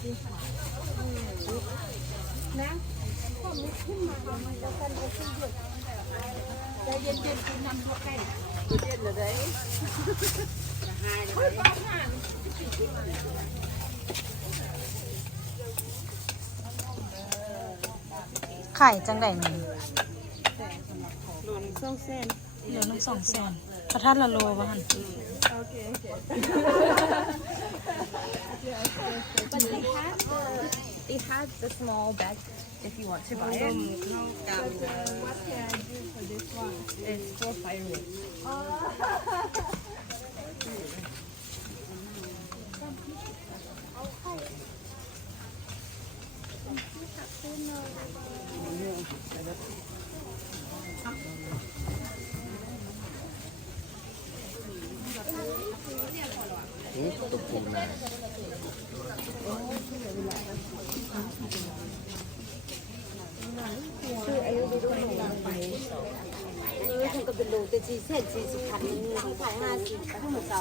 นะก็มีขึ้นมาแล้วกันเอาขึ้นเยอะใจเย็นๆกินน้ำเข้าใกล้เย็นเลย ไข่จังไดนี่ หล่นซ่องเส้น เดี๋ยวน้ำ200,000พระธาตุละโลบ่หั่น โอเคBut they have the small bag if you want to buy it. What can I do for this one? It's for firewood. ตุ๊กปูนา คืออายุดีด้วยไปนี่คงก็เป็นโลแต่จีเส้น40,000เขาขาย50ทั้งหมด5,000